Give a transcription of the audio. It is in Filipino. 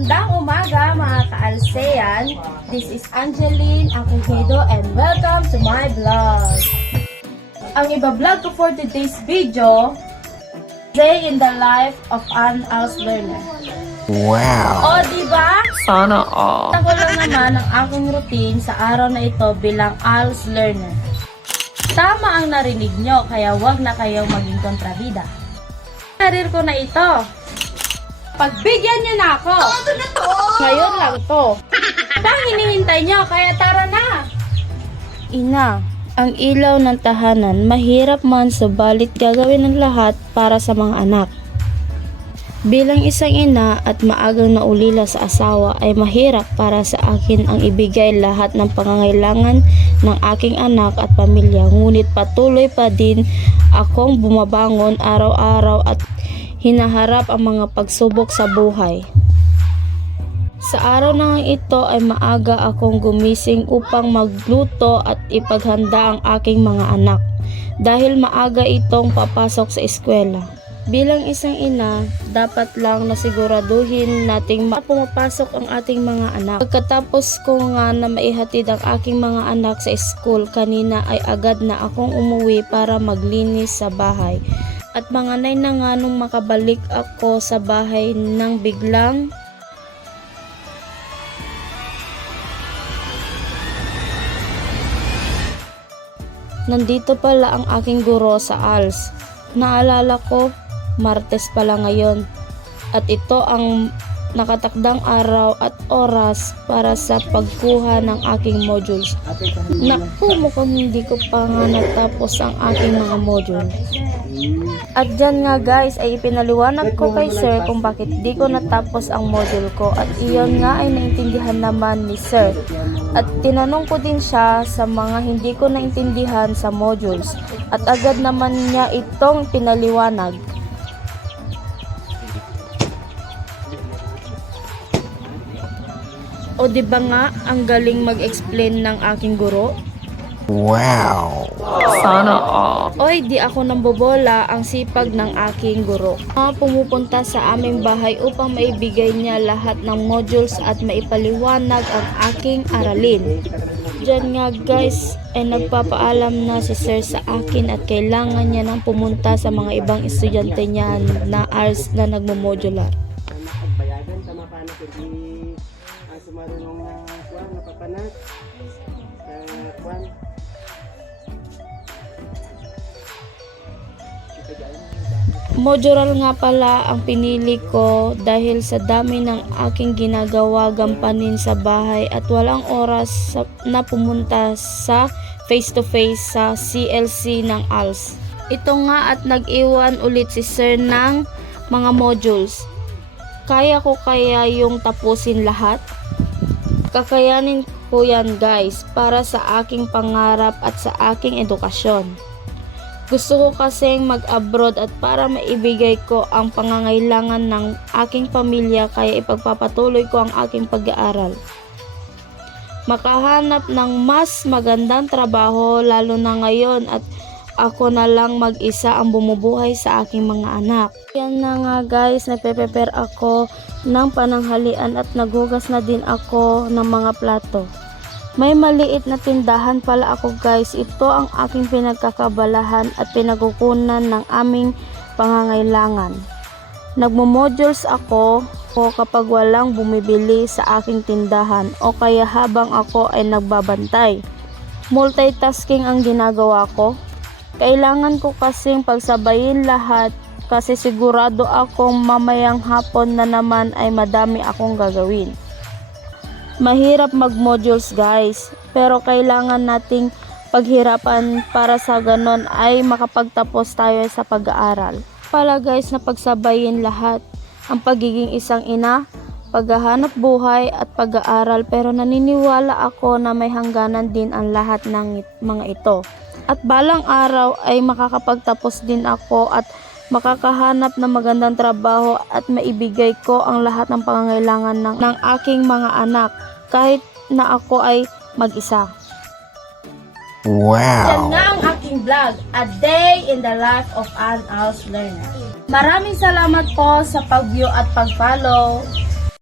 Magandang umaga mga ka-Alsean. This is Angeline Aquedo and welcome to my vlog. Ang iba-vlog ko for today's video, day in the life of an ALS learner. Wow! O diba? Sana all. Ako lang naman ang aking routine sa araw na ito bilang ALS learner. Tama ang narinig nyo, kaya wag na kayong maging kontrabida. Karir ko na ito. Pagbigyan nyo na ako. Ngayon lang to. Pang hinihintay nyo, kaya tara na. Ina, ang ilaw ng tahanan, mahirap man subalit gagawin ng lahat para sa mga anak. Bilang isang ina at maagang naulila sa asawa ay mahirap para sa akin ang ibigay lahat ng pangangailangan ng aking anak at pamilya. Ngunit patuloy pa din akong bumabangon araw-araw at hinaharap ang mga pagsubok sa buhay. Sa araw na ito ay maaga akong gumising upang magluto at ipaghanda ang aking mga anak dahil maaga itong papasok sa eskwela. Bilang isang ina, dapat lang nasiguraduhin nating pumapasok ang ating mga anak. Pagkatapos ko nga na maihatid ang aking mga anak sa school, kanina ay agad na akong umuwi para maglinis sa bahay. At mga 9 na nga nung makabalik ako sa bahay nang biglang nandito pala ang aking guro sa ALS. Naalala ko, Martes pala ngayon. At ito ang nakatakdang araw at oras para sa pagkuha ng aking modules. Naku, mukhang hindi ko pa nga natapos ang aking mga module. At dyan nga guys ay ipinaliwanag ko kay sir kung bakit di ko natapos ang module ko at iyon nga ay naintindihan naman ni sir. At tinanong ko din siya sa mga hindi ko naintindihan sa modules at agad naman niya itong pinaliwanag. O diba nga ang galing mag-explain ng aking guro? Wow! Sana all. Oy, di ako nambobola, ang sipag ng aking guro. Pumupunta sa aming bahay upang maibigay niya lahat ng modules at maipaliwanag ang aking aralin. Diyan nga guys, ay nagpapaalam na si sir sa akin at kailangan niya nang pumunta sa mga ibang estudyante niya na ALS na nagmo-modular. Bayagan sama pa na kundi sumarunong na kuwan napapanat sa kuwan. Modular nga pala ang pinili ko dahil sa dami ng aking ginagawa gampanin sa bahay at walang oras na pumunta sa face-to-face sa CLC ng ALS. Ito nga at nag-iwan ulit si sir ng mga modules. Kaya ko kaya yung tapusin lahat? Kakayanin ko yan guys para sa aking pangarap at sa aking edukasyon. Gusto ko kasing mag-abroad at para maibigay ko ang pangangailangan ng aking pamilya kaya ipagpapatuloy ko ang aking pag-aaral. Makahanap ng mas magandang trabaho lalo na ngayon at ako na lang mag-isa ang bumubuhay sa aking mga anak. Yan na nga guys, nagpe-prepare ako ng pananghalian at naghugas na din ako ng mga plato. May maliit na tindahan pala ako guys. Ito ang aking pinagkakabalahan at pinagukunan ng aming pangangailangan. Nagmo-modules ako kapag walang bumibili sa aking tindahan o kaya habang ako ay nagbabantay. Multitasking ang ginagawa ko. Kailangan ko kasing pagsabayin lahat kasi sigurado akong mamayang hapon na naman ay madami akong gagawin. Mahirap mag-modules guys, pero kailangan nating paghirapan para sa ganon ay makapagtapos tayo sa pag-aaral. Pala guys na pagsabayin lahat, ang pagiging isang ina, paghahanap buhay at pag-aaral pero naniniwala ako na may hangganan din ang lahat ng mga ito. At balang araw ay makakapagtapos din ako at makakahanap ng magandang trabaho at maibigay ko ang lahat ng pangangailangan ng aking mga anak kahit na ako ay mag-isa. Wow! Yan nga ang aking vlog, A Day in the Life of an ALS Learner. Maraming salamat po sa pag-view at pag-follow.